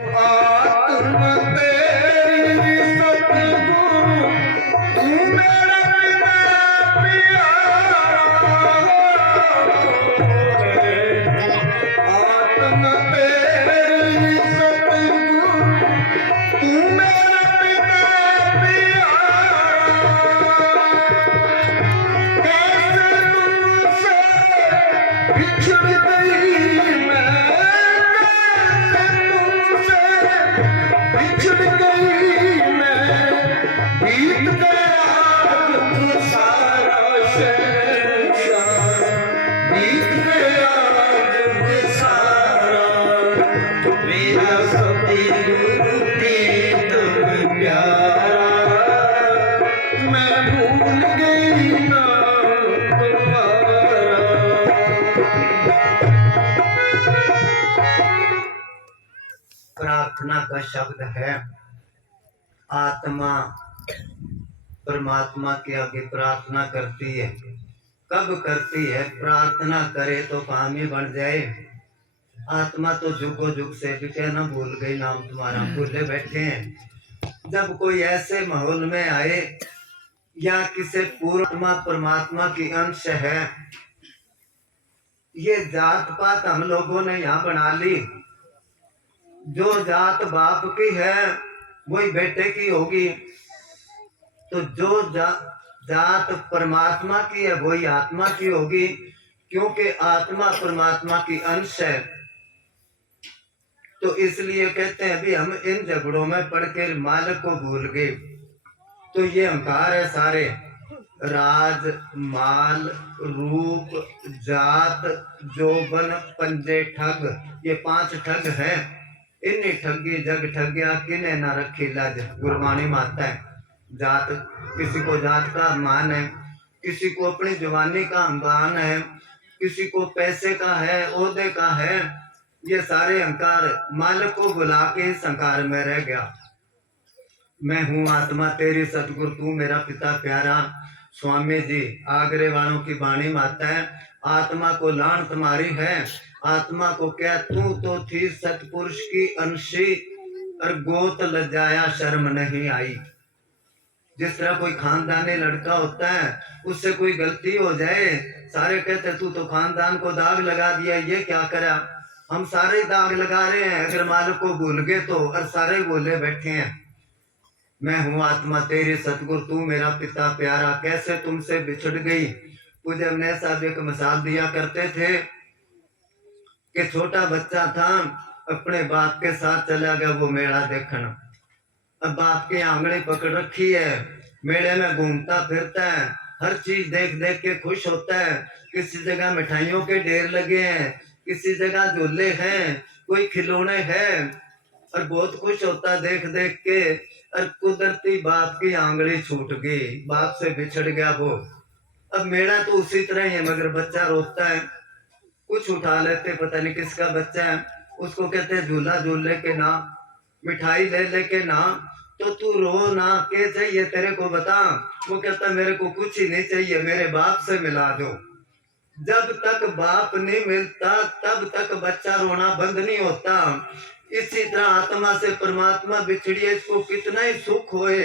आत्म तेरी सतगुरु तू मेरा पिता प्यारा। आत्म तेरी सतगुरु तू मेरा पिता प्यारा। कैसे तुमसे बिछड़ गई मैं, बिछड़ गई मैं, बीत गया दुख सारा शहंशाह, बीत गया दुख सारा। मेरा सतगुरु प्रीतम प्यारा, मैं भूल गई नाम तुम्हारा। प्रार्थना का शब्द है। आत्मा परमात्मा के आगे प्रार्थना करती है। कब करती है? प्रार्थना करे तो कामी बन जाए। आत्मा तो जुगो जुग से भी कहना भूल गई नाम तुम्हारा, भूले बैठे हैं। जब कोई ऐसे माहौल में आए या किसी पूर्णमा परमात्मा की अंश है, ये जात पात हम लोगों ने यहाँ बना ली। जो जात बाप की है वही बेटे की होगी, तो जो जात परमात्मा की है वही आत्मा की होगी, क्योंकि आत्मा परमात्मा की अंश है। तो इसलिए कहते हैं भी हम इन झगड़ों में पड़ के मालिक को भूल गए। तो ये अहंकार है सारे, राज माल रूप जात जोबन पंजे ठग, ये 5 ठग हैं। इन्हीं ठगी जग ठगिया किने न रखी लज, गुरबाणी माता है। जात, किसी को जात का मान है, किसी को अपनी जवानी का अम्बान है, किसी को पैसे का है, ओहदे का है। ये सारे अहंकार मालिक को बुला के इस अहंकार में रह गया। मैं हूँ आत्मा तेरी सतगुरु तू मेरा पिता प्यारा। स्वामी जी आगरे वालों की बाणी माता है। आत्मा को लान तुम्हारी है। आत्मा को क्या, तू तो थी सतपुरुष की अंशी, और गोत लजाया शर्म नहीं आई। जिस तरह कोई खानदानी लड़का होता है, उससे कोई गलती हो जाए, सारे कहते तू तो खानदान को दाग लगा दिया, ये क्या करा। हम सारे दाग लगा रहे हैं, अगर मालिक को भूल गए तो, और सारे बोले बैठे हैं। मैं हूँ आत्मा तेरी सतगुरु तू मेरा पिता प्यारा, कैसे तुमसे बिछड़ गई। पूज्य अमने साहब एक मिसाल दिया करते थे कि छोटा बच्चा था, अपने बाप के साथ चला गया वो मेला देखना। अब बाप की आंगली पकड़ रखी है, मेले में घूमता फिरता है, हर चीज देख देख के खुश होता है। किसी जगह मिठाइयों के ढेर लगे हैं, किसी जगह झूले हैं, कोई खिलौने हैं, और बहुत खुश होता देख देख के। और कुदरती बाप की आंगली छूट गई, बाप से बिछड़ गया वो। अब मेरा तो उसी तरह ही है, मगर बच्चा रोता है, कुछ उठा लेते, पता नहीं किसका बच्चा है, उसको कहते हैं झूला झूल लेके ना, मिठाई ले लेके ना, तो तू रो ना, क्या चाहिए तेरे को बता। वो कहता मेरे को कुछ ही नहीं चाहिए, मेरे बाप से मिला दो। जब तक बाप नहीं मिलता तब तक बच्चा रोना बंद नहीं होता। इसी तरह आत्मा से परमात्मा बिछड़िए, इसको कितना ही सुख होए,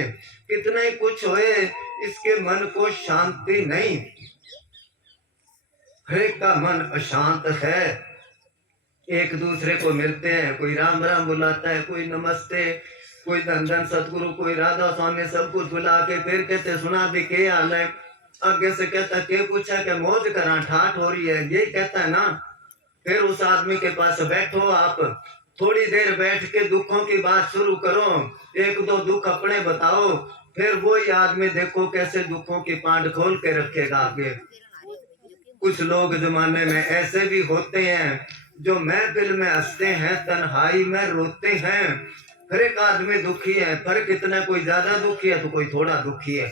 कितना ही कुछ होए, इसके मन को शांति नहीं। हर एक का मन अशांत है। एक दूसरे को मिलते हैं, कोई राम राम बुलाता है, कोई नमस्ते, कोई धन धन सतगुरु, कोई राधा स्वामी, सब कुछ बुला के फिर कहते सुना भी के हाल है। आगे से कहता के पूछा कि मौज करा, ठाठ हो रही है, ये कहता है ना। फिर उस आदमी के पास बैठो, आप थोड़ी देर बैठ के दुखों की बात शुरू करो, 1-2 दुख अपने बताओ, फिर वही आदमी देखो कैसे दुखों की पांड खोल के रखेगा आगे। कुछ लोग जमाने में ऐसे भी होते हैं जो महफिल में हंसते हैं, तन्हाई में रोते हैं। हर एक आदमी दुखी है, फर्क इतना, कोई ज्यादा दुखी है तो कोई थोड़ा दुखी है।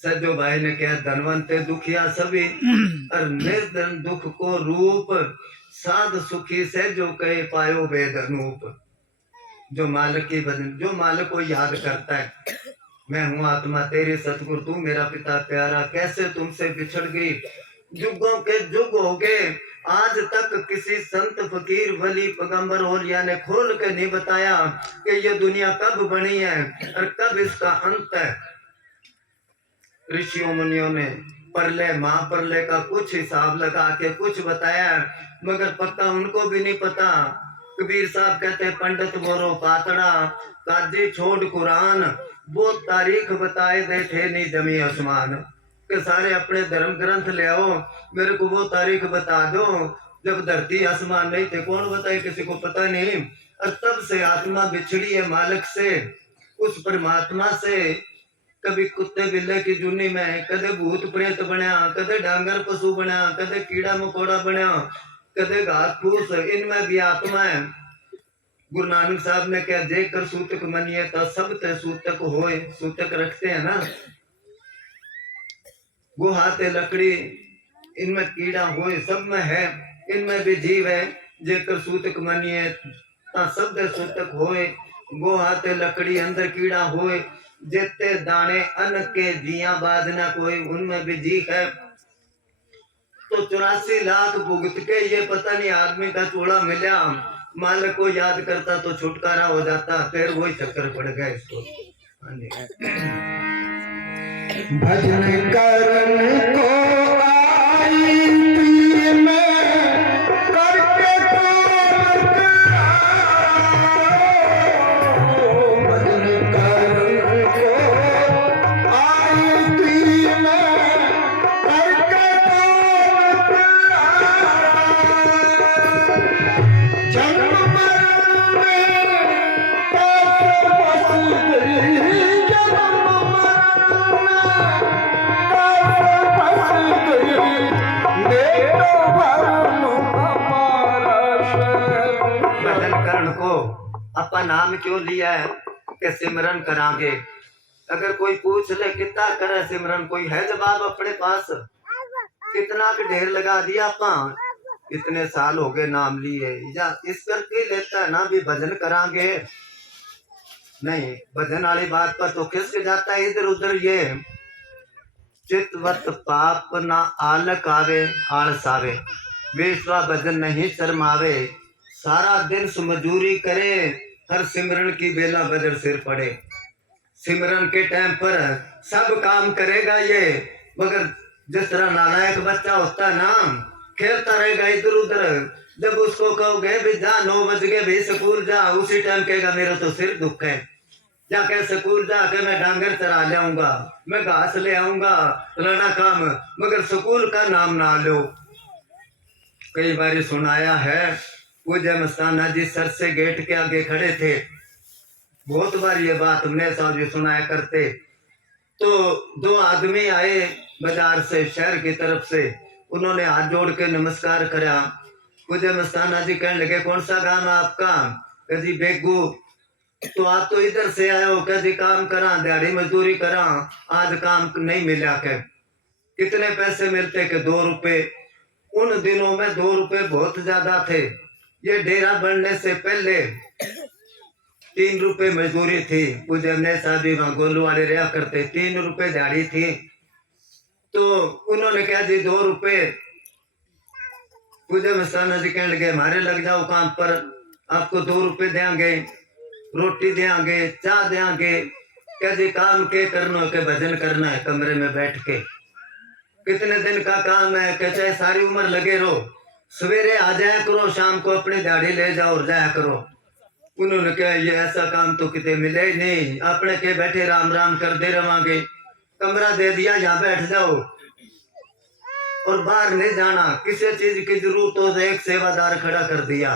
सज्जो भाई ने कहा धनवंते दुखिया सभी, और निर्धन दुख को रूप, साध सुखी से जो कहे पायो वेद अनूप। जो मालिक की भजन, जो मालिक को याद करता है। मैं हूँ आत्मा तेरी सतगुरु तू मेरा पिता प्यारा, कैसे तुमसे बिछड़ गई। जुगों के जुग हो गए, आज तक किसी संत फकीर वली पैगंबर औलिया ने खोल के नहीं बताया कि ये दुनिया कब बनी है और कब इसका अंत है। ऋषियों मुनियों ने प्रलय महाप्रलय का कुछ हिसाब लगा के कुछ बताया, मगर पता उनको भी नहीं पता। कबीर साहब कहते हैं, पंडित बोरो पातड़ा, काजी छोड़ कुरान, वो तारीख बताए दे थे नहीं जमी आसमान। के सारे अपने धर्म ग्रंथ ले आओ, मेरे को वो तारीख बता दो जब धरती आसमान नहीं थे। कौन बताए, किसी को पता नहीं। और तब से आत्मा बिछड़ी है मालिक से, उस परमात्मा से। कभी कुत्ते बिल्ले की जूनी में, कदे भूत प्रेत बनया, कदे डांगर पशु बनया, कदे कीड़ा मकोड़ा बनया, कदे घास फूस, इनमें भी आत्मा है। गुरु नानक साहब ने क्या, जेकर सूतक मनिए तो सब ते सूतक होए। सूतक रखते हैं ना, गुहाते लकड़ी, इनमें कीड़ा होए, सब में है, इनमें भी जीव है। जेकर सूतक मनिए ता सब ते सूतक होए। गुहाते लकड़ी अंदर कीड़ा होए, जेते दाने अन्न के जिया बाजना कोई, उनमें भी जीव है। तो 84 लाख भुगत के ये पता नहीं आदमी का चूड़ा मिला, मालिक को याद करता तो छुटकारा हो जाता, फिर वही चक्कर पड़ गया इसको। भजन करने को आई थी मैं, करके भजन करने को आई थी मैं, करके जन्म मरण में कैसे फंस गई, को अपना नाम क्यों लिया है कि सिमरन करांगे। अगर कोई पूछ ले कितना करे सिमरन, कोई है जवाब अपने पास? कितना के ढेर लगा दिया आपा, इतने साल हो गए नाम लिए, या इस करके लेता है ना भी भजन करांगे। नहीं, भजन वाली बात पर तो खिसक जाता है इधर उधर। ये चितवत पाप ना आलक आवे, आलस आवे, विश्वा भजन नहीं शर्मावे। सारा दिन मजूरी करे, हर सिमरन की बेला बजर सिर पड़े। सिमरन के टाइम पर सब काम करेगा ये, मगर जिस तरह नालायक बच्चा होता है ना, खेलता रहेगा इधर उधर। जब उसको कहोगे भी जा 9 बज गए भी स्कूल जा, उसी टाइम कहेगा मेरा तो सिर दुख है। जाके स्कूल जाके मैं डांगर चरा ले आऊंगा, मैं घास ले आऊंगा, फलाना काम, मगर स्कूल का नाम ना लो। कई बार सुनाया है, पूज्य मस्ताना जी सर से गेट के आगे खड़े थे, बहुत बार ये बात हमने साहब जी सुनाया करते। तो 2 आदमी आए बाजार से, शहर की तरफ से, उन्होंने हाथ जोड़ के नमस्कार करा। पूज्य मस्ताना जी कहने लगे, कौन सा गांव है आपका? कजी बेगू। तो आप तो इधर से आए हो, कजी काम करा, दिहाड़ी मजदूरी करा, आज काम नहीं मिला के। कितने पैसे मिलते? के 2 रुपए। उन दिनों में 2 रुपए बहुत ज्यादा थे। ये डेरा बनने से पहले 3 रुपए मजदूरी थी। पूज्य ने साहब वहां गोलू वाले रहा करते, 3 रुपए दिहाड़ी थी। तो उन्होंने कहा जी 2 रुपए। पूज्य मस्ताना जी कहने लगे, हमारे लग जाओ काम पर, आपको 2 रुपए देंगे, रोटी देंगे, चाय देंगे। क्या जी काम के करना के? भजन करना है कमरे में बैठ के। कितने दिन का काम है? कि चाहे सारी उम्र लगे रहो, सवेरे आ जाया करो, शाम को अपनी दाढ़ी ले जाओ और जाया करो। उन्होंने कहा ये ऐसा काम तो कितने मिले ही नहीं, अपने के बैठे राम राम कर दे रवांगे। कमरा दे दिया, यहाँ बैठ जाओ और बाहर नहीं जाना, किसी चीज की जरूरत हो तो एक सेवादार खड़ा कर दिया।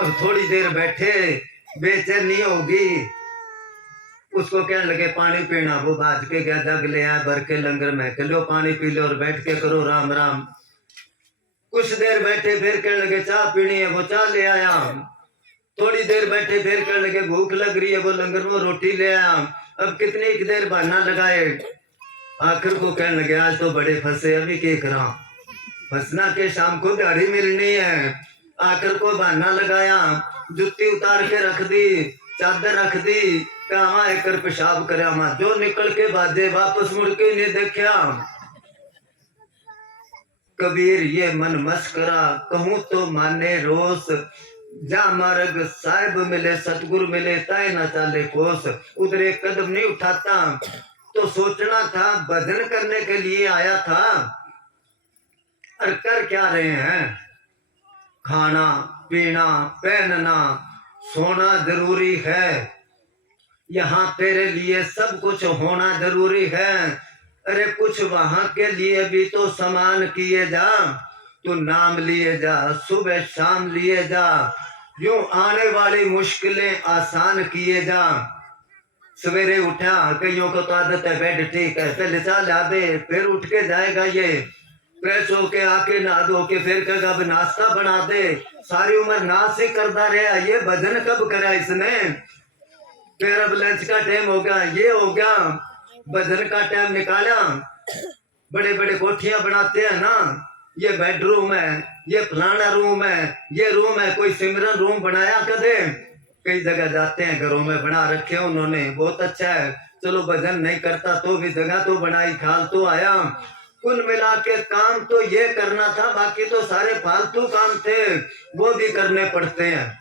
अब थोड़ी देर बैठे, बेचैनी होगी, उसको कहने लगे पानी पीना। वो बाज के गया, जग ले आया भर के लंगर में, के लो पानी पी लो और बैठ के करो राम राम। कुछ देर बैठे, फिर कहने लगे चाय पीनी है, वो चाय ले आया। थोड़ी देर बैठे, फिर कहने लगे भूख लग रही है, वो लंगर में रोटी ले आया। अब कितनी देर बहाना लगाए, आखिर को कहने लगे आज तो बड़े फंसे, अभी क्या करा, फंसना के शाम को गाड़ी मिलनी है। आखिर को बहाना लगाया, जुत्ती उतार के रख दी, चादर रख दी, कहा एक पेशाब करा, जो निकल के बाजे वापस मुड़ के नहीं देखा। कबीर ये मन मस्करा, कहूँ तो माने रोस, जा मार्ग साहिब मिले सतगुरु मिले ताए ना चाले कोस। उधर एक कदम नहीं उठाता, तो सोचना था भजन करने के लिए आया था, और कर क्या रहे हैं। खाना पीना पहनना सोना जरूरी है, यहाँ तेरे लिए सब कुछ होना जरूरी है। अरे कुछ वहां के लिए भी तो समान किए जा, तू नाम लिए जा सुबह शाम लिए जा, यूं आने वाली मुश्किलें आसान किए जा। सवेरे उठा, कईयों को तो आदत है बेड ठीक है पहले चाल दे, फिर उठ के जाएगा ये फ्रेश होके आके नहा धो के फिर कहेगा अब नाश्ता बना दे। सारी उम्र नाश ही करता रहा, ये भजन कब करा इसने। फिर अब लंच का टाइम हो गया, ये हो गया, भजन का टाइम निकाला। बड़े बड़े कोठियां बनाते हैं ना, ये बेडरूम है, ये फलाना रूम है, ये रूम है, कोई सिमरन रूम बनाया कदे। कई जगह जाते हैं घरों में बना रखे उन्होंने, बहुत अच्छा है, चलो भजन नहीं करता तो भी जगह तो बनाई, खाल तो आया। कुल मिला के काम तो ये करना था, बाकी तो सारे फालतू काम थे वो भी करने पड़ते हैं,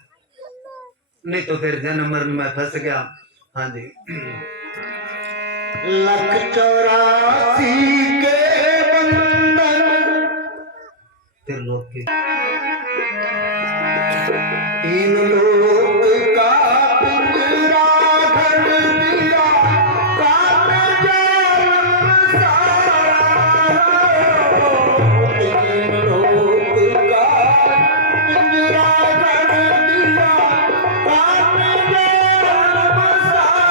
नहीं तो फिर जन्म मरण में फंस गया। हाँ जी। 184 के बंधन, त्रिलोक की तीन लोक का पिंजरा घर दिया, काट जान सारा। तीन लोक का पिंजरा घर दिया, काट जान सारा।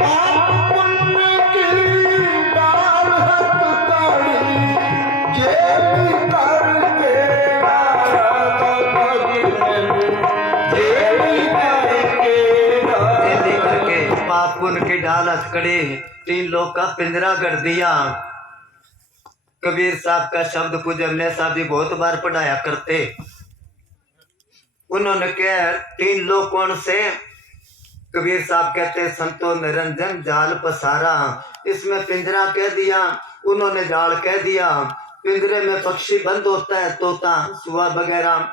पाप पुण्य की डाल हथकड़ी, जेल करके पाप पुण्य की डाल हथकड़ी, तीन लोग का पिंजरा कर दिया। कबीर साहब का शब्द पूज्य अमले साहब जी बहुत बार पढ़ाया करते। उन्होंने कहा तीन लोग कौन से। कबीर साहब कहते संतो निरंजन जाल पसारा, इसमें पिंजरा कह दिया, उन्होंने जाल कह दिया। पिंजरे में पक्षी बंद होता है, तोता सुआ वगैरह,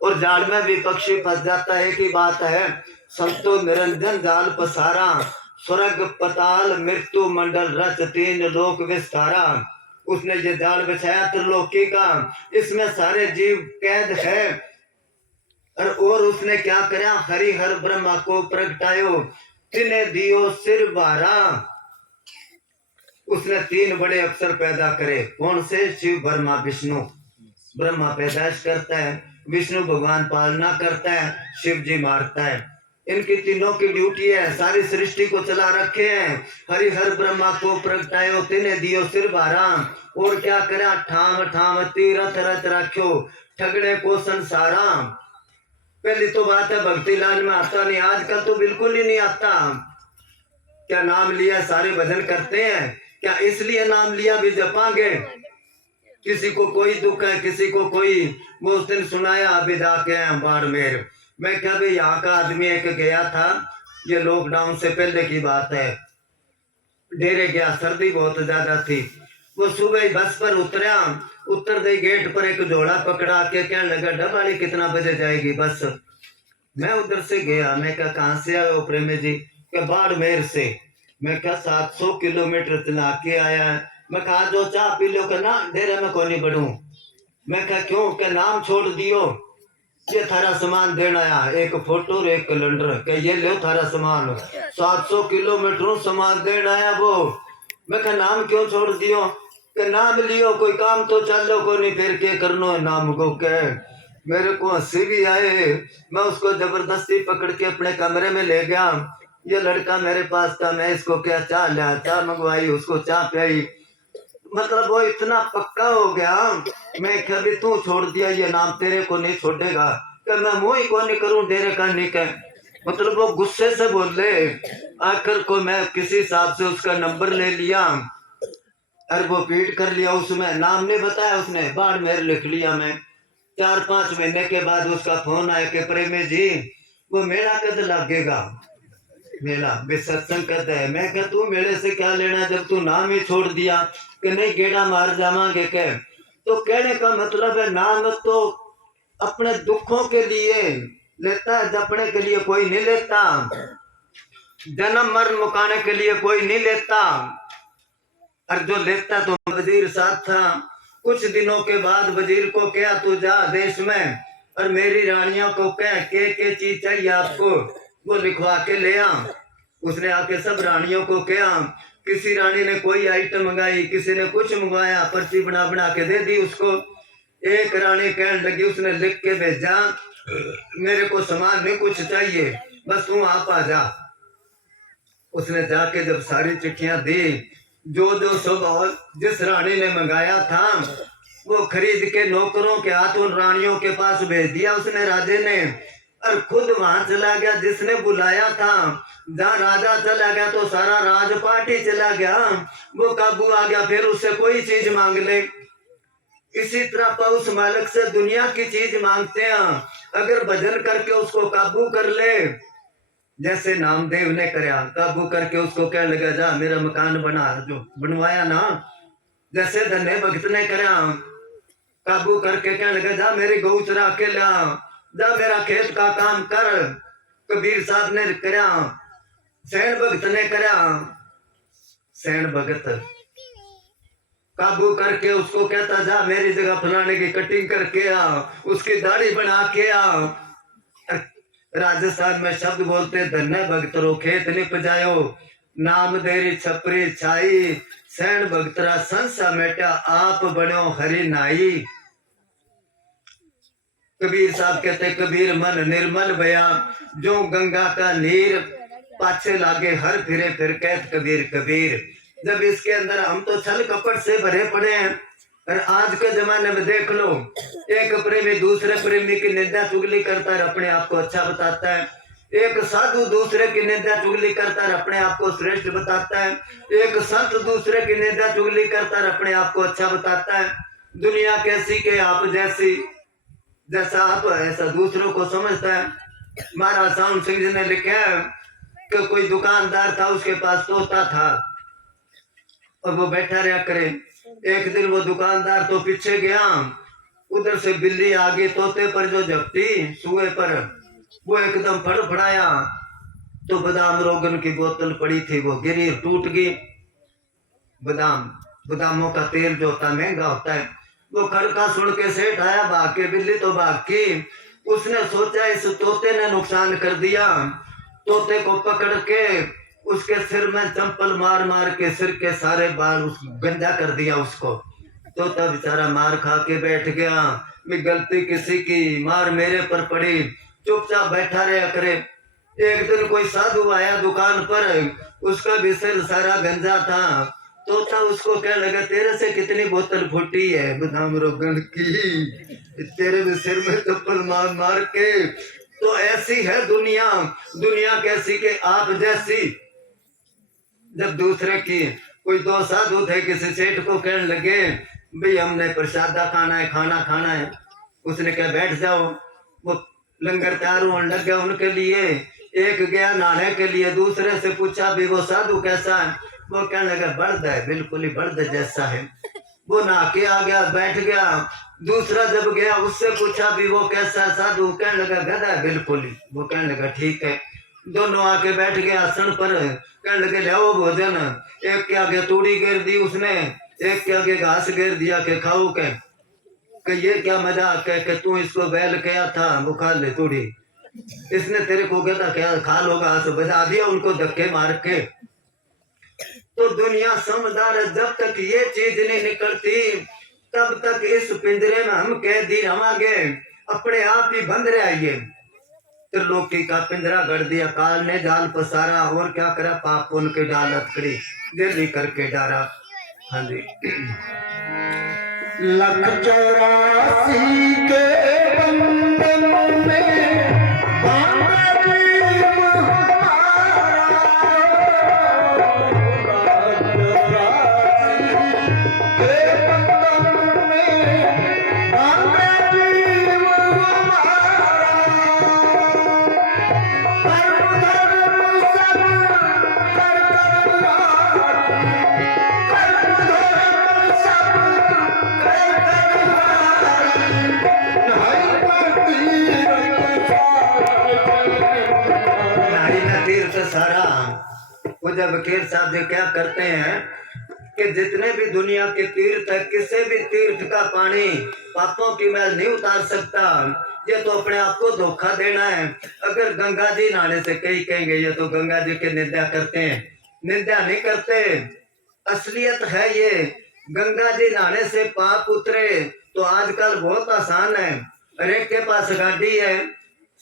और जाल में भी पक्षी फंस जाता है, एक ही बात है। संतो निरंजन जाल पसारा, स्वर्ग पताल मृत्यु मंडल रच तीन लोक विस्तारा। उसने ये जाल बिछाया त्रिलोकी का, इसमें सारे जीव कैद है। और उसने क्या करा, हरिहर ब्रह्मा को प्रगटायो, तिन्हें दियो सिर बारा। उसने तीन बड़े अफसर पैदा करे, कौन से, शिव ब्रह्मा विष्णु। ब्रह्मा पैदाइश करता है, विष्णु भगवान पालना करता है, शिव जी मारता है। इनकी तीनों की ड्यूटी है, सारी सृष्टि को चला रखे हैं। हरिहर ब्रह्मा को प्रगटायो, तिन्हें दियो सिर बारा। और क्या करा, ठाम ठाम तीरथ रथ रखो, ठगड़े को संसारा। पहली तो बात है भक्ति लाइन में आता नहीं, आजकल तो बिल्कुल ही नहीं आता। क्या नाम लिया सारे भजन करते हैं, क्या इसलिए नाम लिया भी जपांगे। किसी को कोई दुख है, किसी को कोई, वो उस दिन सुनाया अभी जाके बाड़मेर। मैं क्या भी यहाँ का आदमी एक गया था, ये लॉकडाउन से पहले की बात है, डेरे गया, सर्दी बहुत ज्यादा थी। वो सुबह ही बस पर उतरा, उतर दे गेट पर एक झोला पकड़ा के कहने लगा डबाली कितना बजे जाएगी बस। मैं उधर से गया, मैं क्या कहाँ से आए हो प्रेमी जी, क्या बाड़मेर से। मैं क्या 700 किलोमीटर चला के आया। मैं कहा जो चाह पी लो का ना, डेरे में कौन नहीं बढ़ू। मैं क्या क्यों, क्या नाम छोड़ दियो, ये थारा सामान देना आया, एक फोटो और एक कैलेंडर, क्या ये लो थारा सामान। 700 किलोमीटर सामान देना आया वो। मैं क्या नाम क्यों छोड़ दियो, के नाम लियो कोई काम तो चलो को नहीं, फिर क्या करनो है नाम को। कह मेरे को हंसी भी आए, मैं उसको जबरदस्ती पकड़ के अपने कमरे में ले गया। ये लड़का मेरे पास था, मैं इसको क्या चाह लिया, चाह मंगवाई, उसको चाह पिलाई, मतलब वो इतना पक्का हो गया। मैं कभी तू छोड़ दिया, ये नाम तेरे को नहीं छोड़ेगा, कि मैं मुँह ही को नहीं करूँ डेरे का नहीं कह। मतलब वो गुस्से से बोले। आखिर को मैं किसी हिसाब से उसका नंबर ले लिया और वो पीट कर लिया, उसमें नाम नहीं बताया उसने, बाड़मेर लिख लिया। मैं 4-5 महीने के बाद उसका फोन आया कि प्रेमी जी वो मेरा कद लगेगा। मेला वे सत्संग कहता है। मैं कह तू मेरे से क्या लेना जब तू नाम ही छोड़ दिया कि नहीं गेड़ा मार जावांगे कह। तो कहने का मतलब है नाम तो अपने दुखों के लिए लेता है, जपने के लिए कोई नहीं लेता, जन्म मरण मुकाने के लिए कोई नहीं लेता। और जो लेता तो वजीर साथ था। कुछ दिनों के बाद वजीर को क्या तू जा देश में और मेरी रानियों को कह के चीज चाहिए आपको वो लिखवा के ले आ। उसने आके सब रानियों को क्या, किसी रानी ने कोई आइटम मंगाई, किसी ने कुछ मंगवाया, पर्ची बना बना के दे दी उसको। एक रानी कहने लगी, उसने लिख के भेजा मेरे को सामान नहीं कुछ चाहिए, बस तू आप आ जा। उसने जाके जब सारी चिट्ठियां दी, जो जो सब जिस रानी ने मंगाया था वो खरीद के नौकरों के हाथ उन रानियों के पास भेज दिया उसने राजे ने। और खुद वहां चला गया जिसने बुलाया था। जहाँ राजा चला गया तो सारा राजपाट ही चला गया। वो काबू आ गया, फिर उससे कोई चीज मांग ले। इसी तरह पौष मालिक से दुनिया की चीज मांगते हैं, अगर भजन करके उसको काबू कर ले, जैसे नामदेव ने कराया, काबू करके उसको कह लगा जा मेरा मकान बना, जो बनवाया ना। जैसे धन्य भक्त ने कराया, काबू करके कह लगा जा मेरी गौ चरा के ला, जा मेरा खेत का काम कर। कबीर साहब ने कराया, सैन भगत ने कराया। सैन भगत काबू करके उसको कहता जा मेरी जगह फलाने की कटिंग करके आ, उसकी दाढ़ी बना के आ। राजस्थान में शब्द बोलते धन्य भगतरो खेत निप जायो, नाम देरी छपरी छाई, सैन भगतरा संसा मेटा आप बनो हरि नाई। कबीर साहब कहते कबीर मन निर्मल भया, जो गंगा का नीर पाछे लागे हर फिरे फिर कहत कबीर कबीर। जब इसके अंदर हम तो छल कपट से भरे पड़े हैं। और आज के जमाने में देख लो, एक प्रेमी दूसरे प्रेमी की निंदा चुगली करता है, अपने आप को अच्छा बताता है। एक साधु दूसरे की निंदा चुगली करता है, अपने आप को श्रेष्ठ बताता है। एक संत दूसरे की निंदा चुगली करता है, अपने आप को अच्छा बताता है। दुनिया कैसी के आप जैसी, जैसा आप ऐसा दूसरों को समझता है। महाराज साउंड सिंह जी ने लिखा है कि कोई दुकानदार था, उसके पास तोता था और वो बैठा रहा करे। एक दिन वो दुकानदार तो पीछे गया, उधर से बिल्ली आ गई तोते पर जो झपटी सुए पर, वो एकदम फड़फड़ाया तो बादाम रोगन की बोतल पड़ी थी वो गिरी टूट गई। बादामों का तेल जो होता है महंगा होता है। वो खड़का सुन के सेठ आया, भाग के बिल्ली तो भाग की। उसने सोचा इस तोते ने नुकसान कर दिया। तोते को पकड़ के उसके सिर में चंपल मार मार के सिर के सारे बाल उस गंजा कर दिया उसको। तोता बेचारा मार खा के बैठ गया, मैं गलती किसी की, मार मेरे पर पड़ी, चुपचाप बैठा रहा करे। एक दिन कोई साधु आया दुकान पर, उसका भी सिर सारा गंजा था। तोता उसको कह लगा तेरे से कितनी बोतल फूटी है बादाम रोगन की, तेरे भी सिर में चप्पल मार मार के। तो ऐसी है दुनिया, दुनिया कैसी के आप जैसी। जब दूसरे की कोई दो साधु थे, किसी सेठ को कहने लगे भाई हमने प्रसादा खाना है, खाना खाना है। उसने कहा बैठ जाओ। वो लंगर तैयार होने लग गया उनके लिए। एक गया नहाने के लिए, दूसरे से पूछा भी वो साधु कैसा है। वो कहने लगा बर्द है, बिल्कुल ही बर्द जैसा है। वो नहा के आ गया, बैठ गया। दूसरा जब गया उससे पूछा भी वो कैसा है, साधु कहने लगा गधा है बिल्कुल ही। वो कहने लगा ठीक है। दोनों आके बैठ गए आसन पर, कहने लगे ले भोजन। एक के आगे तूड़ी गिर दी उसने, एक के आगे घास गिर दिया के खाओ के ये क्या मजाक है कि तू इसको बैल किया था, वो खा ले तूड़ी। इसने तेरे को गधा क्या खा लो, घास बजा दिया उनको धक्के मार के। तो दुनिया समझदार है, जब तक ये चीज नहीं निकलती तब तक इस पिंजरे में हम कैदी रहांगे, अपने आप ही बंद रहिए। त्रिलोकी का पिंजरा गढ़ दिया काल ने, जाल पसारा और क्या करा, पाप पुन के डाल अटकड़ी दिल्ली करके डारा। हाँ जी। लख 84 के बंधन में बांधा जीव हमारा, के बंधन में बांधा जीव हमारा। धर्म धर्म सब खुजा वकील साहब जी क्या करते हैं कि जितने भी दुनिया के तीर्थ है, किसी भी तीर्थ का पानी पापों की मैल नहीं उतार सकता। ये तो अपने आप को धोखा देना है। अगर गंगा जी नहाने से कई कहेंगे ये तो गंगा जी की निंदा करते हैं, निंदा नहीं करते, असलियत है ये। गंगा जी नहाने से पाप उतरे तो आजकल बहुत आसान है। हर एक के पास गाड़ी है,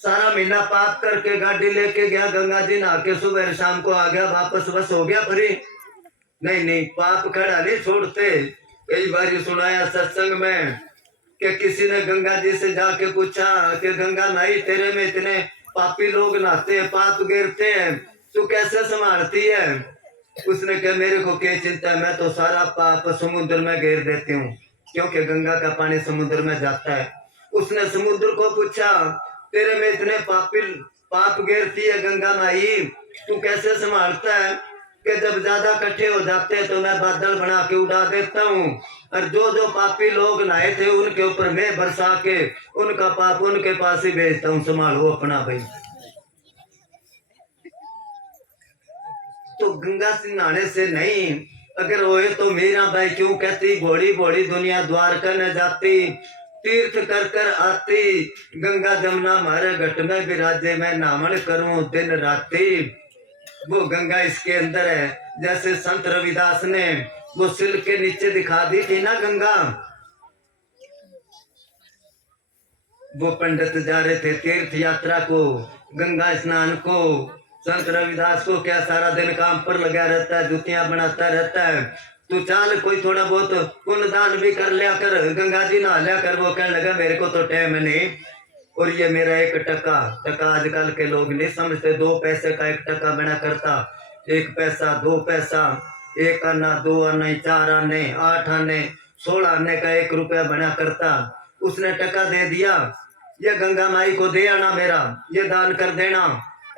सारा महीना पाप करके गाड़ी लेके गया, गंगा जी नहा के सुबह शाम को आ गया, वापस बस हो गया फ्री। नहीं नहीं, पाप खड़ा नहीं छोड़ते। कई बार ये सुनाया सत्संग में कि किसी ने गंगा जी से जाके पूछा कि गंगा माई तेरे में इतने पापी लोग नहाते हैं, पाप गिरते हैं, तू कैसे संभालती है? उसने कहा मेरे को क्या चिंता है, मैं तो सारा पाप समुद्र में घेर देती हूँ, क्योंकि गंगा का पानी समुद्र में जाता है। उसने समुद्र को पूछा तेरे में इतने पाप गिरती है गंगा माई, तू कैसे संभालता है? कि जब ज्यादा इकट्ठे हो जाते हैं तो मैं बादल बना के उड़ा देता हूँ, और जो जो पापी लोग नहाए थे उनके ऊपर मैं बरसा के उनका पाप उनके पास ही भेजता हूँ, संभालो अपना भाई। तो गंगा से नहाने से नहीं, अगर होए तो मीरा भाई क्यों कहती बड़ी बड़ी दुनिया द्वारका न जाती, तीर्थ कर कर आती, गंगा जमुना मारे घट में विराजे, मैं नामन करूं दिन राती। वो गंगा इसके अंदर है। जैसे संत रविदास ने वो सिल के नीचे दिखा दी थी ना गंगा, वो पंडित जा रहे थे तीर्थ यात्रा को, गंगा स्नान को। संत रविदास को क्या सारा दिन काम पर लगा रहता है, जुतियां बनाता रहता है, तू चाल कोई थोड़ा बहुत पुण्य दान भी कर लिया कर, गंगा जी नहा लिया कर। वो कहने लगा मेरे को तो टाइम नहीं, और ये मेरा 1 टका आजकल के लोग नहीं समझते, 2 पैसे का 1 टका बना करता, 1 पैसा 2 पैसा, 1 आना 2 आने 4 आने 8 आने 16 आने का 1 रुपया बना करता। उसने टका दे दिया, ये गंगा माई को दे आना, मेरा ये दान कर देना,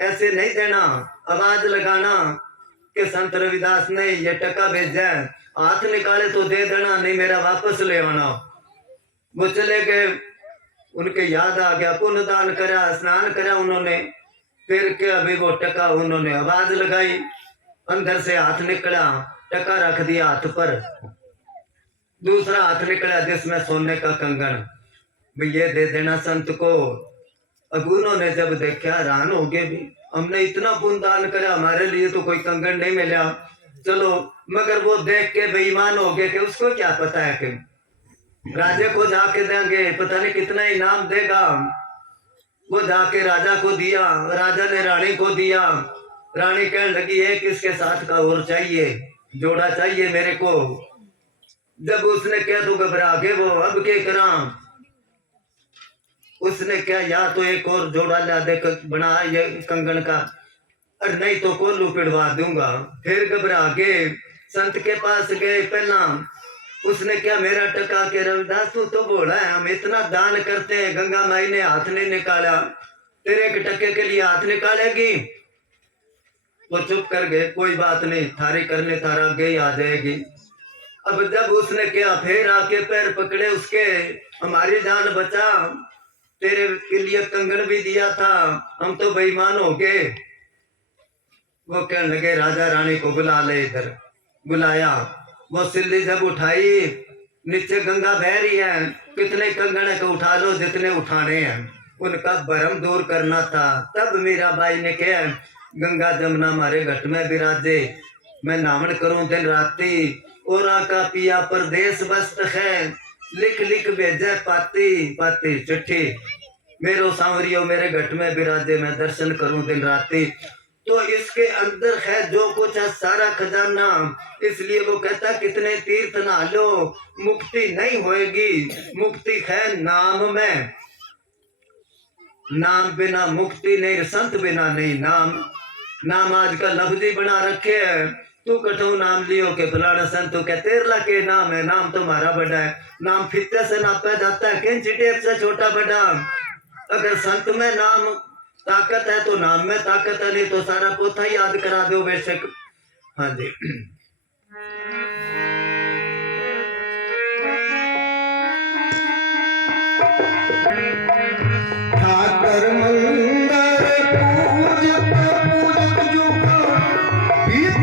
ऐसे नहीं देना। आवाज लगाना कि संत रविदास ने ये टका भेजा है, हाथ निकाले तो दे देना, नहीं मेरा वापस ले आना। वो चले गए, उनके याद आ गया, पुण्य दान करा, स्नान करा उन्होंने, फिर के अभी वो टका उन्होंने आवाज लगाई, अंदर से हाथ निकला, टका रख दिया हाथ पर, दूसरा हाथ निकला जिसमें सोने का कंगन, भाई ये दे देना संत को। अब उन्होंने जब देखा हैरान हो गए, भी हमने इतना पुण्य दान करा, हमारे लिए तो कोई कंगन नहीं मिला, चलो। मगर वो देख के बेईमान हो गए कि उसको क्या पता है कि राजे को जाके देंगे, पता नहीं कितना इनाम देगा। वो जाके राजा को दिया, राजा ने रानी को दिया, रानी कहने लगी है किसके साथ का और चाहिए, जोड़ा चाहिए मेरे को। जब उसने क्या तो घबरा के वो अब क्या करा, उसने क्या या तो एक और जोड़ा ला दे बना ये कंगन का, और नहीं तो कोल्लू पिड़वा दूंगा। फिर घबरा के संत के पास गए, पहला उसने क्या मेरा टका के रविदास तू तो बोला है हम इतना दान करते हैं, गंगा माई ने हाथ नहीं निकाला, तेरे के टके के लिए हाथ निकालेगी? वो चुप कर गए, कोई बात नहीं, थारी करने थारा गई आ जाएगी। अब जब उसने क्या फिर आके पैर पकड़े उसके, हमारी जान बचा, तेरे के लिए कंगन भी दिया था, हम तो बेईमान हो गए। वो कहने लगे राजा रानी को बुला ले, इधर बुलाया। वो सिल्ली जब उठाई, नीचे गंगा बह रही है, कितने कंगन को उठा लो जितने उठाने हैं, उनका भरम दूर करना था। तब मीराबाई ने कहा गंगा जमुना हमारे घट में विराजे, मैं नामन करूं दिन राती, और का पिया परदेश बस्त है, लिख लिख भेजे पाती पाती चिट्ठी, मेरो सांवरियो मेरे घट में विराजे, मैं दर्शन करूं दिन राती। तो इसके अंदर है जो कुछ है सारा खजाना, इसलिए वो कहता कितने तीर्थ ना लो मुक्ति नहीं होएगी, मुक्ति है नाम में, नाम बिना मुक्ति नहीं, संत बिना नहीं। नाम आजकल लफ्जी बना रखे है, तू कठो नाम लियो के फलाना संत, तो क्या तेरला के नाम है, नाम तुम्हारा बड़ा है, नाम फित्ते से नापा जाता है, किंच टेप से छोटा बड़ा। अगर संत में नाम ताकत है तो नाम में ताकत है, नहीं तो सारा पोथा याद करा दो बेशक। हाँ जी। ठाकर मंदिर पूजत पूजत जुग बीत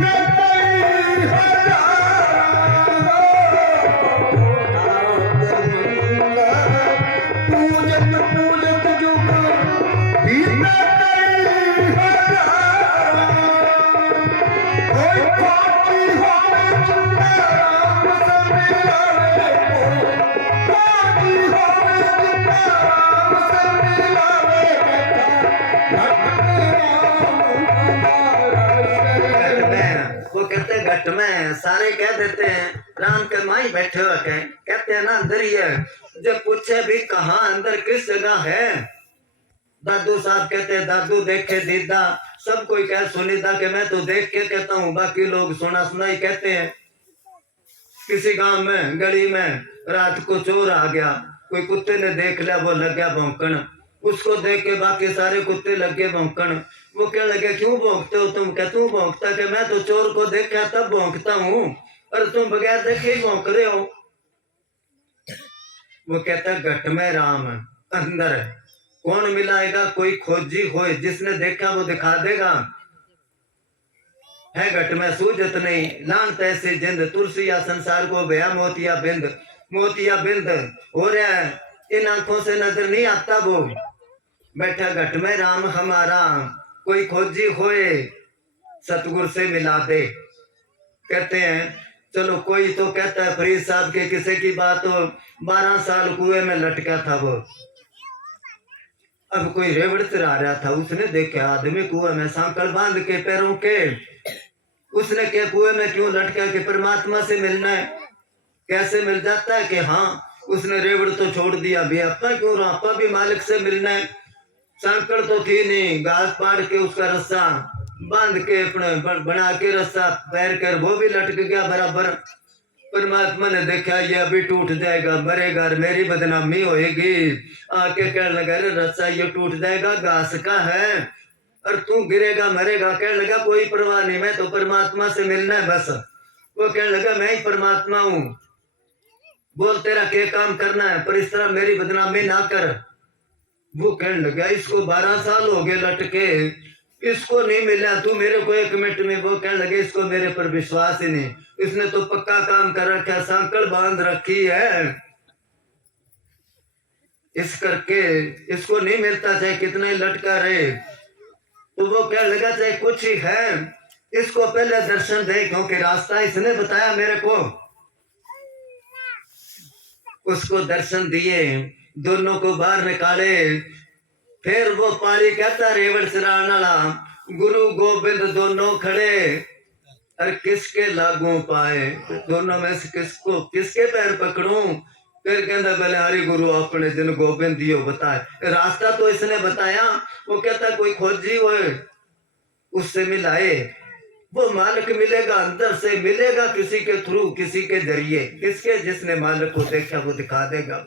कहते घट में सारे कह देते हैं राम के माई बैठे हुए कहते हैं ना अंदर ही है। जब पूछे भी कहाँ अंदर किस जगह है, दादू साहब कहते हैं दादू देखे दीदा, सब कोई कह सुनीदा कि मैं तो देख के कहता हूँ, बाकी लोग सुना सुना ही कहते हैं। किसी गांव में गली में रात को चोर आ गया, कोई कुत्ते ने देख लिया, वो लग गया भौंकण, उसको देख के बाकी सारे कुत्ते लग गए भौंकण। वो क्या लगे क्यों भौंकते हो तुम? क्या तू भौंकता कि मैं तो चोर को देखा तब भौंकता हूँ, और तुम बगैर देखे ही भौंक रहे हो। वो कहता घट में राम अंदर है, कौन मिलाएगा? कोई खोजी होए, जिसने देखा वो दिखा देगा। है घट में सूझत नहीं, लान तैसे जिंद, तुलसी या संसार को भया मोतिया बिंद। मोतिया बिंद हो रहा है, इन आंखों से नजर नहीं आता वो। बैठा घट में राम हमारा, कोई खोजी होए सतगुरु से मिला दे। कहते हैं चलो कोई तो कहता है फरीद साहब के किसी की बात हो, 12 साल कुएं में लटका था वो। अब कोई रेवड़ चरा रहा था, उसने देखा आदमी कुएं में सांकल बांध के पैरों के। उसने क्या कुएं में क्यों लटका? कि परमात्मा से मिलना है। कैसे मिल जाता है? कि हाँ उसने रेवड़ तो छोड़ दिया भी, अपना क्यों रहा, आपा भी मालिक से मिलना है। सांकड़ तो थी नहीं, घास पाड़ के उसका रस्सा बांध के अपने बना के रस्सा पैर कर वो भी लटक गया बराबर। परमात्मा ने देखा ये अभी टूट जाएगा, मरेगा, मेरी बदनामी होएगी। आके कहने लगा अरे रस्सा ये टूट जाएगा, घास का है, और तू गिरेगा मरेगा। कहने लगा कोई परवाह नहीं, मैं तो परमात्मा से मिलना है बस। वो कहने लगा मैं ही परमात्मा हूँ, बोल तेरा क्या काम करना है, पर इस तरह मेरी बदनामी ना कर। वो कहने लगा इसको 12 साल हो गए लटके, इसको नहीं मिला, तू मेरे को 1 मिनट में। वो कहने लगे इसको मेरे पर विश्वास ही नहीं, इसने तो पक्का काम कर रखा, सांकड़ बांध रखी है, इस करके इसको नहीं मिलता चाहे कितना ही लटका रहे। तो वो कहने लगा चाहे कुछ ही है, इसको पहले दर्शन दे, क्योंकि रास्ता इसने बताया मेरे को। उसको दर्शन दिए, दोनों को बाहर निकाले। फिर वो पाली कहता रेवड़ चराने वाला, गुरु गोविंद दोनों खड़े, और किसके लागू पाए, दोनों में से किसको किसके पैर पकड़ूं? फिर कहता बलिहारी गुरु अपने जिन गोविंद दियो बताए, रास्ता तो इसने बताया। वो कहता कोई खोजी होए उससे मिलाए, वो मालिक मिलेगा, अंदर से मिलेगा, किसी के थ्रू, किसी के जरिए, किसके? जिसने मालिक को देखा वो दिखा देगा।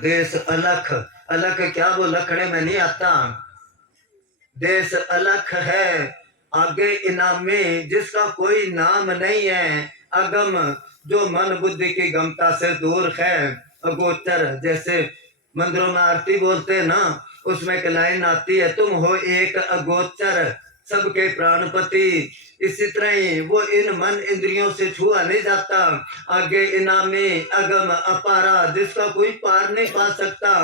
देश अलख, अलख क्या वो लखड़े में नहीं आता। देश अलख है, आगे इनामी जिसका कोई नाम नहीं है। अगम जो मन बुद्धि की गमता से दूर है। अगोचर जैसे मंदिरों में आरती बोलते हैं ना, उसमें एक लाइन आती है तुम हो एक अगोचर सबके प्राणपति। इसी तरह ही वो इन मन इंद्रियों से छुआ नहीं जाता। आगे इनामी अगम अपारा जिसका कोई पार नहीं पा सकता।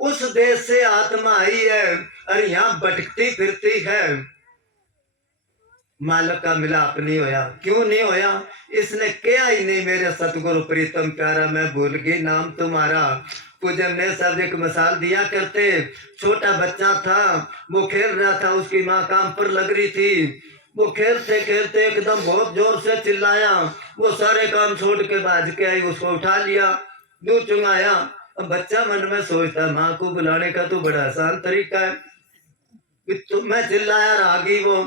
उस देश से आत्मा आई है और यहाँ भटकती फिरती है। मालक का मिलाप नहीं होया। क्यों नहीं होया? इसने किया ही नहीं। मेरे सतगुरु प्रीतम प्यारा मैं भूल गई नाम तुम्हारा। पूजन ने सब एक मिसाल दिया करते। छोटा बच्चा था, वो खेल रहा था, उसकी माँ काम पर लग रही थी। वो खेलते खेलते एकदम बहुत जोर से चिल्लाया। वो सारे काम छोड़ के भाज के आई, उसको उठा लिया, दूध चुंगाया। अब बच्चा मन में सोचता माँ को बुलाने का तो बड़ा आसान तरीका है। तो मैं चिल्लाया रागी। वो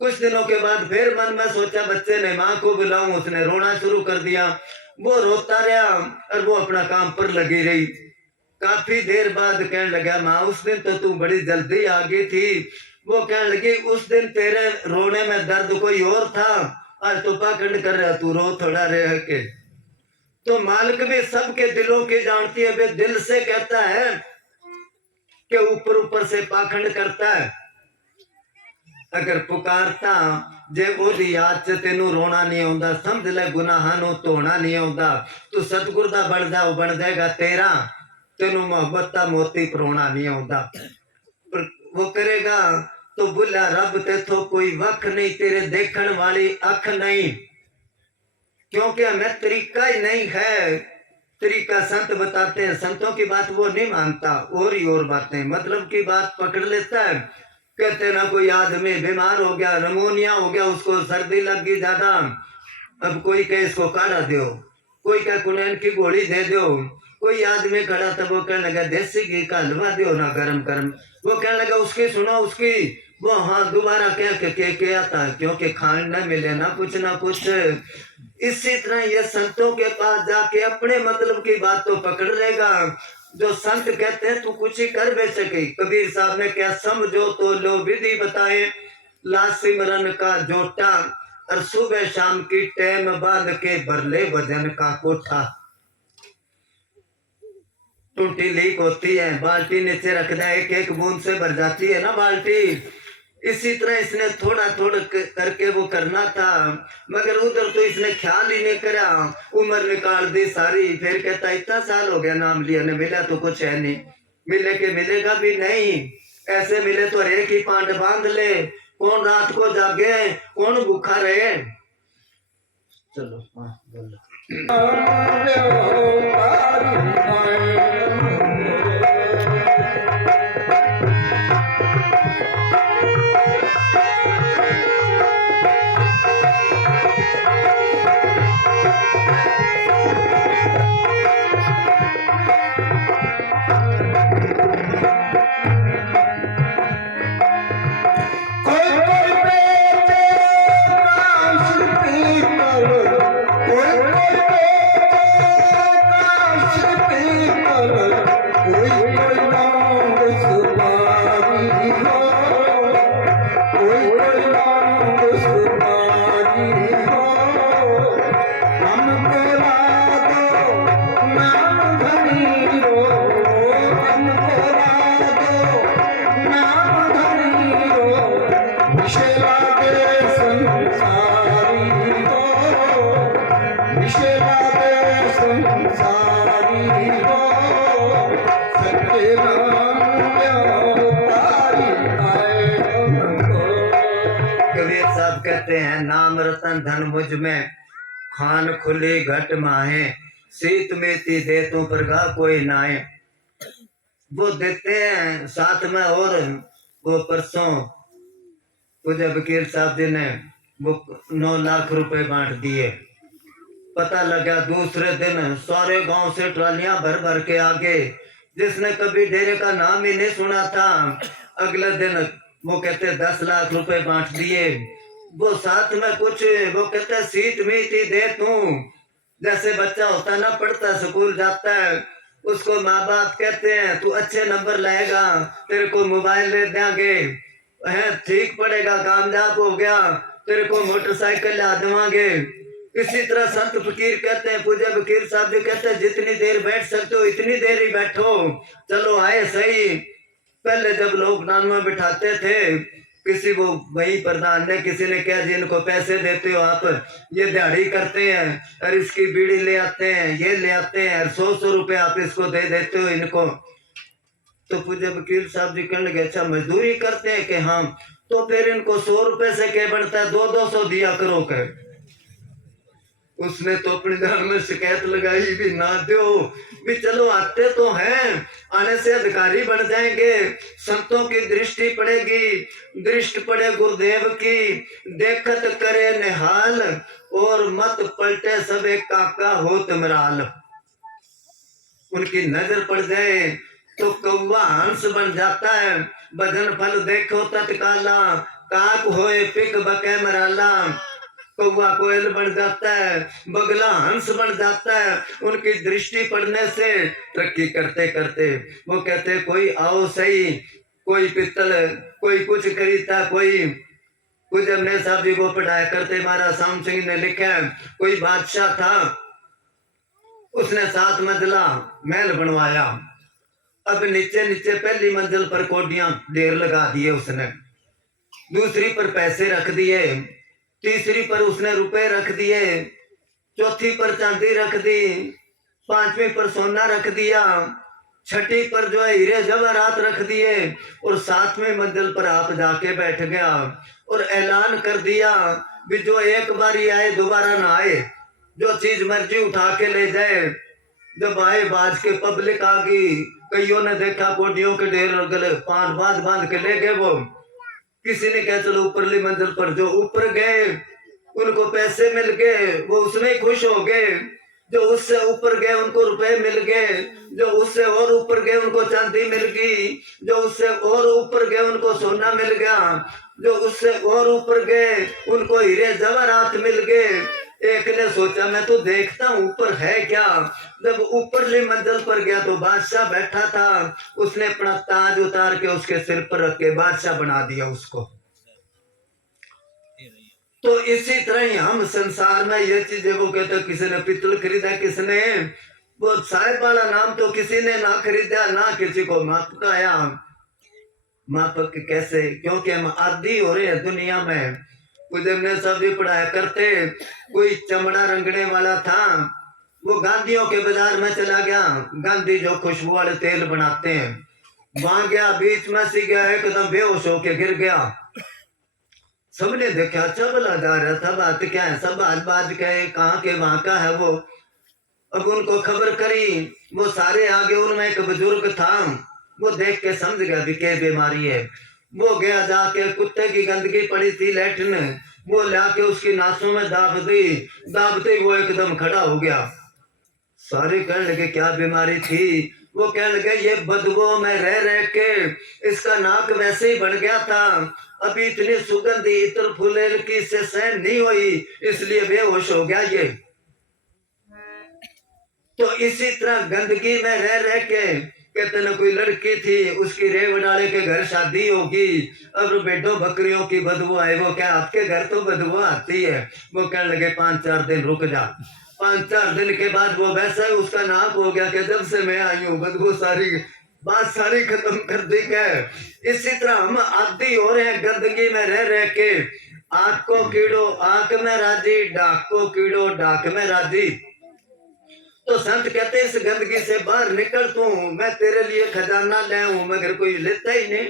कुछ दिनों के बाद फिर मन में सोचा बच्चे ने माँ को बुलाऊं, उसने रोना शुरू कर दिया। वो रोता रहा और वो अपना काम पर लगी रही। काफी देर बाद कहने लगा माँ उस दिन तो तू बड़ी जल्दी आ गई थी। वो कहने लगी उस दिन तेरे रोने में दर्द कोई और था, आज तो पाखंड कर रहा, तू रो थोड़ा रह के। तो मालिक भी सबके दिलों की जानती है। वे दिल से कहता है कि ऊपर ऊपर से पाखंड करता है। अगर पुकारता जे ओदी याद च तेनू रोना नहीं आउंदा, समझ ले गुनाहां नू धोना नहीं आउंदा, तू सतगुर दा बन जाएगा तेरा, तेनू मोहब्बत दा मोती परोना नहीं आउंदा। पर वो करेगा तो बुला रब तेथों कोई वख नहीं, तेरे देखण वाली अख नहीं, क्योंकि हमें तरीका ही नहीं है। तरीका संत बताते हैं, संतों की बात वो नहीं मानता, और ही और बातें मतलब की बात पकड़ लेता है। कहते ना कोई आदमी बीमार हो गया, नमोनिया हो गया, उसको सर्दी लग गई ज्यादा, अब कोई कहे इसको काढ़ा दो, कोई कहे कुनैन की गोली दे दो, कोई आदमी खड़ा था वो कहने लगा देसी घी का हलवा दो ना गरम गरम, वो कहने लगा उसकी सुनो उसकी, वो हाँ दोबारा कह आता है, क्योंकि खान न मिले ना कुछ। इसी तरह ये संतों के पास जाके अपने मतलब की बात तो पकड़ लेगा। जो संत कहते हैं तू कुछ ही कर बेचके, कबीर साहब ने क्या समझो तो लो विधि बताए, ला सिमरन का जोटा और सुबह शाम की टैम बांध के भरले वजन का कोठा। टूटी लीक होती है, बाल्टी नीचे रख दे, एक एक बूंद से भर जाती है ना बाल्टी। इसी तरह इसने थोड़ा थोड़ा करके वो करना था, मगर उधर तो इसने ख्याल ही नहीं करा, उम्र निकाल दी सारी। फिर कहता इतना साल हो गया नाम लिया ने, मिला तो कुछ है नहीं, मिले के मिलेगा भी नहीं, ऐसे मिले तो एक ही पांड बांध ले, कौन रात को जागे कौन भूखा रहे। चलो हाँ बोलो। कबीर साहब कहते हैं नाम रतन धन मुझ में, खान खुली घट माहे, सीत मेती दे तू प्रगा कोई नाए। वो देते हैं साथ में। और वो परसों पूज्य वकील साहब जी ने वो 9 लाख रुपए बांट दिए। पता लगा दूसरे दिन सारे गांव से ट्रालियां भर भर के आगे, जिसने कभी डेरे का नाम ही नहीं सुना था, अगले दिन वो कहते 10 लाख रुपए बांट दिए। वो साथ में कुछ वो कहते सीट मीठी दे तू, जैसे बच्चा होता ना पढ़ता स्कूल जाता है, उसको माँ बाप कहते हैं तू अच्छे नंबर लाएगा तेरे को मोबाइल ले देंगे, है ठीक पड़ेगा कामयाब हो गया तेरे को मोटरसाइकिल ला देवांगे। इसी तरह संत फकीर कहते हैं, पूज्य वकील साहब जी कहते हैं जितनी देर बैठ सकते हो इतनी देर ही बैठो, चलो आए सही। पहले जब लोग नान में बिठाते थे, किसी को वही प्रधान ने किसी ने कहा जी इनको पैसे देते हो आप, ये दिहाड़ी करते हैं और इसकी बीड़ी ले आते हैं, ये ले आते हैं और 100-100 रुपए आप इसको दे देते हो इनको। तो पूज्य वकील साहब जी कहने लगे अच्छा मजदूरी करते हैं कि हाँ, तो फिर इनको 100 रुपए से क्या बढ़ता है, 200-200 दिया करो कर। उसने तो अपने घर में शिकायत लगाई भी ना दो भी, चलो आते तो हैं, आने से अधिकारी बन जाएंगे, संतों की दृष्टि पड़ेगी, दृष्टि पड़े गुरुदेव की, देखत करे निहाल, और मत पलटे सबे काका हो तुमराल। उनकी नजर पड़ जाए तो कौवा हंस बन जाता है, भजन फल देखो तत्काला, काक होए पिक बके मराला। कौवा कोयल बन जाता है, बगला हंस बन जाता है। उनकी दृष्टि पड़ने से तरक्की करते करते वो कहते कोई आओ सही, कोई पित्तल, कोई कुछ खरीदता, कोई कुछ अपने साहब जी को पढ़ाया करते। महाराज शाम सिंह ने लिखा है, कोई बादशाह था, उसने 7 मंजिला महल बनवाया। अब नीचे नीचे पहली मंजिल पर कोडियां ढेर लगा दिए उसने। दूसरी पर पैसे रख दिए, तीसरी पर उसने रुपए रख दिए, चौथी पर चांदी रख दी, पांचवी पर सोना रख दिया, छठी पर जो है हीरे जवाहरात रख दिए, और सातवीं मंजिल पर आप जाके बैठ गया और ऐलान कर दिया भी जो एक बार ही आए दोबारा ना आए, जो चीज मर्जी उठा के ले जाए। जब आए बाज के पब्लिक आ गई, कईयों ने देखा कोडियों के ढेर गले पांच बांध बांध के ले गए। वो किसी ने कहा चलो ऊपरली मंजिल पर, जो ऊपर गए उनको पैसे मिल गए, वो उसमें ही खुश हो गए। जो उससे ऊपर गए उनको रुपए मिल गए, जो उससे और ऊपर गए उनको चांदी मिल गई, जो उससे और ऊपर गए उनको सोना मिल गया, जो उससे और ऊपर गए उनको हीरे जवाहरात मिल गए। एक ने सोचा मैं तो देखता हूं ऊपर है क्या। जब ऊपरली मंजिल पर गया तो बादशाह बैठा था, उसने अपना ताज उतार के उसके सिर पर रख के बादशाह बना दिया उसको। तो इसी तरह ही हम संसार में ये चीजें, वो कहते किसी ने पित्तल खरीदा, किसने वो साहिब वाला नाम तो किसी ने ना खरीदा, ना किसी को मापकाया। मापक कैसे, क्योंकि हम आदी हो रहे हैं दुनिया में। कुछ हमने सभी पढ़ाया करते, कोई चमड़ा रंगने वाला था, वो गांधियों के बाजार में चला गया, गांधी जो खुशबू वाले तेल बनाते हैं, वहां गया, बीच में से गया, एकदम बेहोश होके गिर गया। सबने देखा, अच्छा भला जा रहा था, बात क्या है, सब आज बाज गए, कहाँ के वहां का है वो। अब उनको खबर करी, वो सारे आगे, उनमें एक बुजुर्ग था, वो देख के समझ गया भी क्या बीमारी है। वो गया, जाके कुत्ते की गंदगी पड़ी थी लैट्रिन, वो लाके उसकी नासों में दाब दी, दाबते वो एकदम खड़ा हो गया। सारे कहने लगे क्या बीमारी थी। वो कहने लगे ये बदबू में रह रह के इसका नाक वैसे ही बढ़ गया था, अभी इतनी सुगंधी इतर फूले की इससे सहन नहीं हुई, इसलिए बेहोश हो गया ये। तो इसी तरह गंदगी में रह रह के, कहते न कोई लड़की थी, उसकी रेव डाले के घर शादी होगी, अब बेटो बकरियों की बदबू आए। वो क्या आपके घर तो बदबू आती है। वो कहने लगे 5-4 दिन रुक जा। 5-4 दिन के बाद वो वैसा ही उसका नाक हो गया कि जब से मैं आई हूँ बदबू सारी बात सारी खत्म कर दी है। इसी तरह हम आदी हो रहे हैं गंदगी में रह रह के। आंख को कीड़ो आंख में राजी, डाक को कीड़ो डाक में राजी। तो संत कहते इस गंदगी से बाहर निकल, तू मैं तेरे लिए खजाना ले आऊं, मगर कोई लेता ही नहीं,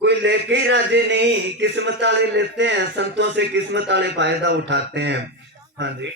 कोई लेके ही राजी नहीं। किस्मत वाले लेते हैं, संतों से किस्मत वाले फायदा उठाते हैं। हाँ जी।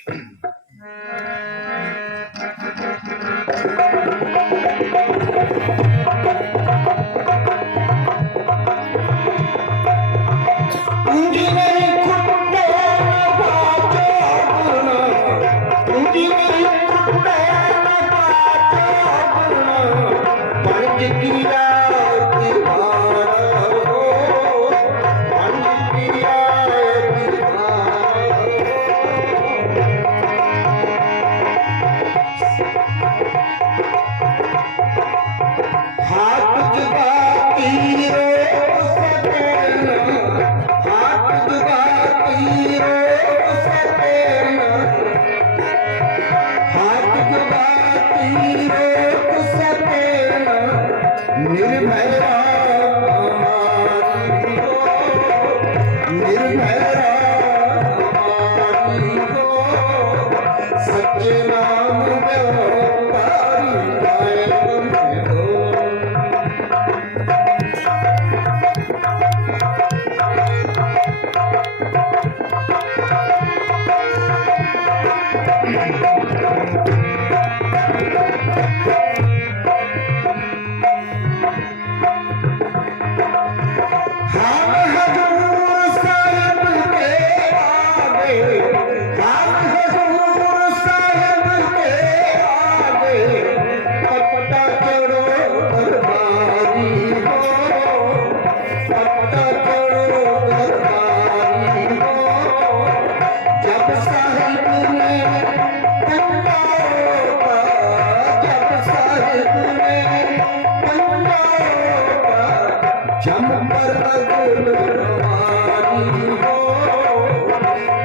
जम पर अगल हमारी हो,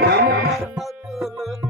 जम पर अगल